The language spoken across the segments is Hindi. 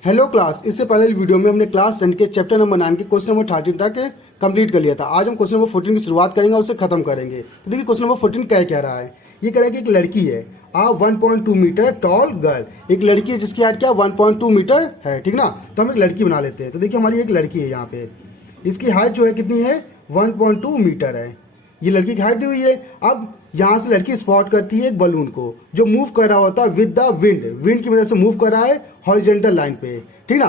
हेलो क्लास, इससे पहले वीडियो में हमने क्लास 10 के चैप्टर नंबर 9 के क्वेश्चन नंबर 13 तक कंप्लीट कर लिया था। आज हम क्वेश्चन नंबर 14 की शुरुआत करेंगे और उसे खत्म करेंगे। तो देखिए क्वेश्चन नंबर 14 कह रहा है, ये कह रहा है कि एक लड़की है 1.2 मीटर टॉल गर्ल। एक लड़की है जिसकी हाइट क्या 1.2 मीटर है, ठीक ना। तो हम एक लड़की बना लेते हैं। तो देखिए हमारी एक लड़की है, यहाँ पे इसकी हाइट जो है कितनी है 1.2 मीटर है। ये लड़की की हाइट दी हुई है। अब यहाँ से लड़की स्पॉट करती है एक बलून को जो मूव कर रहा होता है विद द विंड। विंड की वजह से मूव कर रहा है हॉरिजॉन्टल लाइन पे, ठीक ना।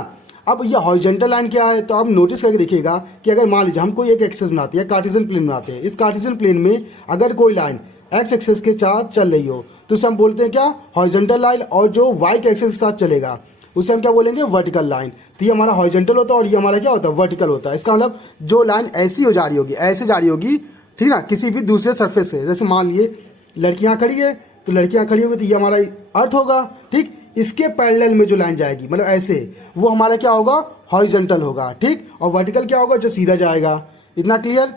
अब ये हॉरिजॉन्टल लाइन क्या है, तो आप नोटिस करके देखिएगा कि अगर मान लीजिए हम कोई एक एक्सेस बनाते हैं, कार्टेशियन प्लेन बनाते हैं। इस कार्टेशियन प्लेन में अगर कोई लाइन एक्स एक्सेस के साथ चल रही हो तो उसे हम बोलते हैं क्या, हॉरिजॉन्टल लाइन। और जो वाई के एक्सेस के साथ चलेगा उसे हम क्या बोलेंगे, वर्टिकल लाइन। तो ये हमारा हॉरिजॉन्टल होता है और ये हमारा क्या होता है, वर्टिकल होता है। इसका मतलब जो लाइन ऐसी हो जा रही होगी, ऐसे जा रही होगी, ठीक ना, किसी भी दूसरे सरफेस से। जैसे मान लिए लड़की यहाँ खड़ी है, तो लड़की यहाँ खड़ी होगी तो ये हमारा अर्थ होगा, ठीक। इसके पैरेलल में जो लाइन जाएगी, मतलब ऐसे, वो हमारा क्या होगा, हॉरिजॉन्टल होगा, ठीक। और वर्टिकल क्या होगा, जो सीधा जाएगा। इतना क्लियर।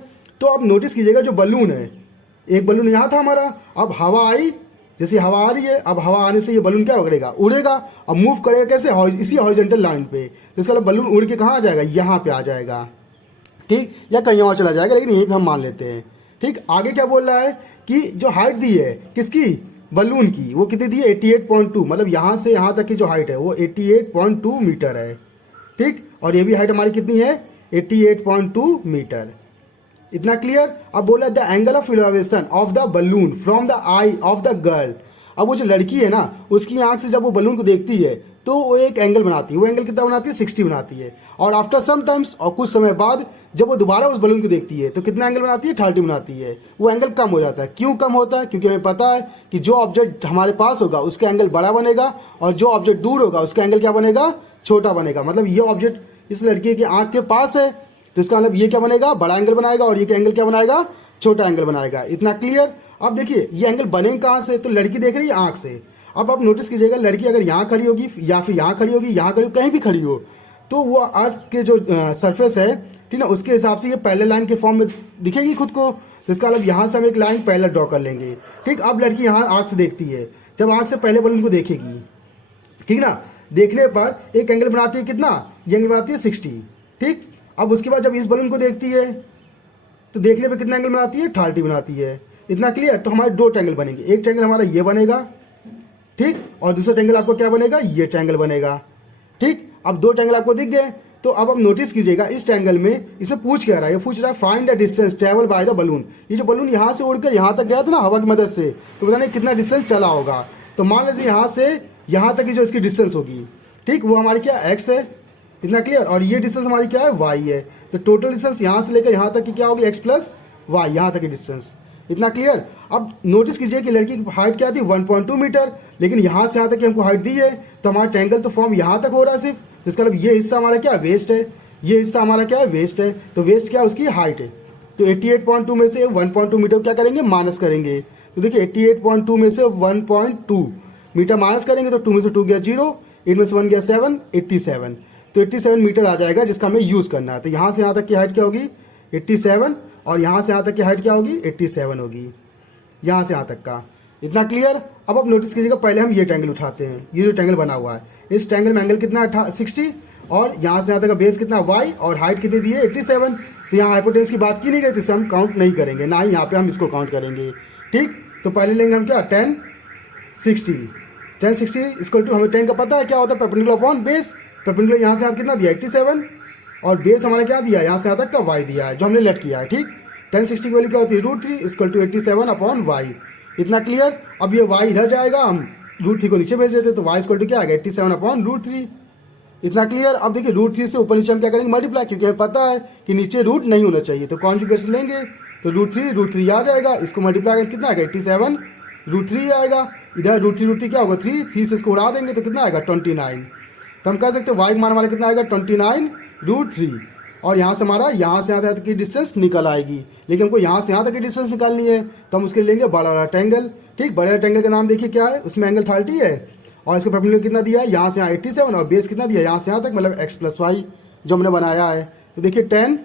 तो अब नोटिस कीजिएगा जो बलून है, एक बलून यहाँ था हमारा, अब हवा आई, जैसे हवा आ रही है, अब हवा आने से ये बलून क्या करेगा, उड़ेगा। अब मूव करेगा कैसे, इसी हॉरिजॉन्टल लाइन पे। तो इसका मतलब बलून उड़ के कहाँ आ जाएगा, यहाँ पे आ जाएगा, ठीक, या कहीं और चला जाएगा, लेकिन यहीं पे हम मान लेते हैं, ठीक। आगे क्या बोल रहा है कि जो हाइट दी है किसकी, बलून की, वो कितनी दी है 88.2। मतलब यहाँ से यहाँ तक की जो हाइट है वो 88.2 मीटर है, ठीक। और ये भी हाइट हमारी कितनी है 88.2 मीटर। इतना क्लियर। अब बोला the angle of elevation of the balloon from the I of the girl. अब वो जो लड़की है ना, उसकी आंख से जब वो बलून को देखती है तो वो एक एंगल बनाती है। वो एंगल कितना बनाती है, 60 बनाती है। और आफ्टर सम टाइम्स, और कुछ समय बाद जब वो दोबारा उस बलून को देखती है तो कितना एंगल बनाती है, 30 बनाती है। वो एंगल कम हो जाता है। क्यों कम होता है, क्योंकि हमें पता है कि जो ऑब्जेक्ट हमारे पास होगा उसका एंगल बड़ा बनेगा और जो ऑब्जेक्ट दूर होगा उसका एंगल क्या बनेगा, छोटा बनेगा। मतलब ये ऑब्जेक्ट इस लड़की की आंख के पास है तो इसका मतलब ये क्या बनेगा, बड़ा एंगल बनाएगा, और ये एंगल क्या बनाएगा, छोटा एंगल बनाएगा। इतना क्लियर। अब देखिए ये एंगल बनेंगे कहाँ से, तो लड़की देख रही है आंख से। अब आप नोटिस कीजिएगा लड़की अगर यहाँ खड़ी होगी या फिर यहाँ खड़ी होगी, यहाँ खड़ी, कहीं भी खड़ी हो, तो वो अर्थ के जो सरफेस है, ठीक ना, उसके हिसाब से ये पैरेलल लाइन के फॉर्म में दिखेगी खुद को। तो इसका मतलब यहाँ से हम एक लाइन पैरेलल ड्रॉ कर लेंगे, ठीक। अब लड़की यहाँ आंख से देखती है, जब आंख से पहले बलून को देखेगी, ठीक ना, देखने पर एक एंगल बनाती है कितना, ये एंगल बनाती है 60, ठीक। अब उसके बाद जब इस बलून को देखती है तो देखने पे कितना एंगल बनाती है, 30 बनाती है। इतना क्लियर। तो हमारे दो ट्रायंगल बनेंगे, एक ट्रायंगल हमारा ये बनेगा, ठीक, और दूसरा ट्रायंगल आपको क्या बनेगा, ये ट्रायंगल बनेगा, ठीक। अब दो ट्रायंगल आपको दिख गए। तो अब आप नोटिस कीजिएगा इस ट्रायंगल में इसे पूछ क्या रहा है, ये पूछ रहा है find the distance travel by the balloon. ये जो बलून यहाँ से उड़कर यहाँ तक गया था ना हवा की मदद से, तो बताने कितना डिस्टेंस चला होगा। तो मान लीजिए यहाँ से यहाँ तक की जो इसकी डिस्टेंस होगी, ठीक, वो हमारी क्या एक्स है। इतना क्लियर। और ये डिस्टेंस हमारी क्या है, वाई है। तो टोटल डिस्टेंस यहाँ से लेकर यहाँ तक की क्या होगी, एक्स प्लस वाई, यहाँ तक की डिस्टेंस। इतना क्लियर। अब नोटिस कीजिए कि लड़की की हाइट क्या थी 1.2 मीटर, लेकिन यहाँ से यहाँ तक की हमको हाइट दी है, तो हमारा ट्रायंगल तो फॉर्म यहाँ तक हो रहा है सिर्फ। तो इसका मतलब ये हिस्सा हमारा क्या वेस्ट है, ये हिस्सा हमारा क्या है वेस्ट है। तो वेस्ट क्या है, उसकी हाइट है। तो 88.2 में से 1.2 मीटर क्या करेंगे, माइनस करेंगे। तो देखिए 88.2 में से 1.2 मीटर माइनस करेंगे तो 2 में से 2 गया 0, 8 में से 1 गया 7, 87। तो 87 मीटर आ जाएगा जिसका हमें यूज करना है। तो यहाँ से यहाँ तक की हाइट क्या होगी 87, और यहाँ से यहाँ तक की हाइट क्या होगी 87 होगी, यहाँ से यहाँ तक का। इतना क्लियर। अब आप नोटिस कीजिएगा पहले हम ये ट्रायंगल उठाते हैं। ये जो ट्रायंगल बना हुआ है, इस ट्रायंगल में एंगल कितना 60, और यहाँ से यहाँ तक का बेस कितना y, और हाइट कितनी दी है 87। तो यहाँ हाइपोटेनस की बात की नहीं गई, तो इसे हम काउंट नहीं करेंगे, ना ही यहाँ पे हम इसको काउंट करेंगे, ठीक। तो पहले लेंगे हम क्या 10 60 इक्वल टू, हमें 10 का पता है क्या होता है, परपेंडिकुलर अपॉन बेस। परपेंडिकुलर यहाँ से यहाँ कितना दिया 87, और बेस हमारा क्या दिया, यहाँ से यहाँ तक का y दिया है जो हमने लेट किया है, ठीक। 1060 की वैल्यू क्या होती है √3 इक्वल टू 87 अपॉन वाई। इतना क्लियर। अब ये y इधर जाएगा, हम √3 को नीचे भेज देते, तो y इक्वल टू क्या आएगा 87 अपॉन √3। इतना क्लियर। अब देखिए √3 से ऊपर नीचे हम क्या करेंगे, मल्टीप्लाई, क्योंकि हमें पता है कि नीचे रूट नहीं होना चाहिए। तो कॉन्जुगेशन लेंगे तो √3 आ जाएगा, इसको मल्टीप्लाई करेंगे कितना आएगा 87, √3 आएगा। इधर √3 क्या होगा 3 से इसको उड़ा देंगे तो कितना आएगा 29। तो हम कह सकते हैं y का मान हमारा कितना आएगा 29 √3, और यहाँ से हमारा यहाँ से यहाँ तक की डिस्टेंस निकल आएगी। लेकिन हमको यहाँ से यहाँ तक की डिस्टेंस निकालनी है, तो हम उसके लिए लेंगे बड़ा वाला ट्रायंगल, ठीक। बड़े वाले ट्रायंगल का नाम देखिए क्या है, उसमें एंगल 30 है, और इसका परपेंडिकुलर कितना दिया है, यहाँ से यहाँ 87, और बेस कितना दिया है यहाँ से यहाँ तक, मतलब x प्लस वाई जो हमने बनाया है। तो देखिए 10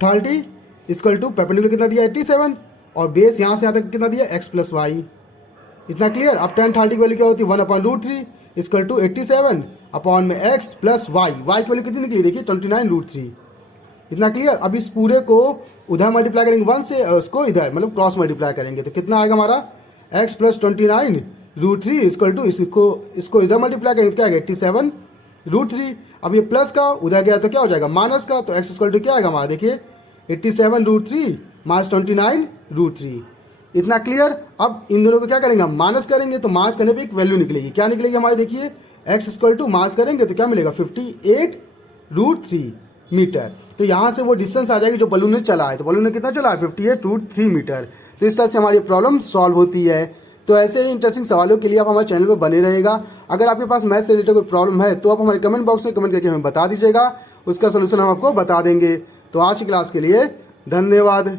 30 इक्वल टू परपेंडिकुलर कितना दिया 87, और बेस यहाँ से यहाँ तक कितना दिया x प्लस वाई। इतना क्लियर। अब tan 30 की वैल्यू क्या होती है 1/√3 इक्वल टू 87 अपॉन में x प्लस वाई की वैल्यू कितनी निकली देखिए 29√3। इतना क्लियर। अब इस पूरे को उधर मल्टीप्लाई करेंगे 1 से और उसको इधर मतलब क्रॉस मल्टीप्लाई करेंगे तो कितना आएगा हमारा x प्लस 29√3 इक्वल टू इसको इधर मल्टीप्लाई करेंगे तो क्या आएगा 87√3। अब ये प्लस का उधर गया तो क्या हो जाएगा माइनस का, तो x इक्वल टू क्या आएगा हमारा देखिए 87√3 माइनस 29√3। इतना क्लियर। अब इन दोनों को क्या करेंगे हम माइनस करेंगे तो माइनस करने पे एक वैल्यू निकलेगी, क्या निकलेगी हमारी देखिए x इक्वल टू माइनस करेंगे तो क्या मिलेगा 58√3 मीटर। तो यहाँ से वो डिस्टेंस आ जाएगी जो बलून ने चला है, तो बलून ने कितना चला है 58√3 मीटर। तो इस तरह से हमारी प्रॉब्लम सॉल्व होती है। तो ऐसे ही इंटरेस्टिंग सवालों के लिए आप हमारे चैनल पर बने रहेगा। अगर आपके पास मैथ से रिलेटेड कोई प्रॉब्लम है तो आप हमारे कमेंट बॉक्स में कमेंट करके हमें बता दीजिएगा, उसका सोल्यूशन हम आपको बता देंगे। तो आज की क्लास के लिए धन्यवाद।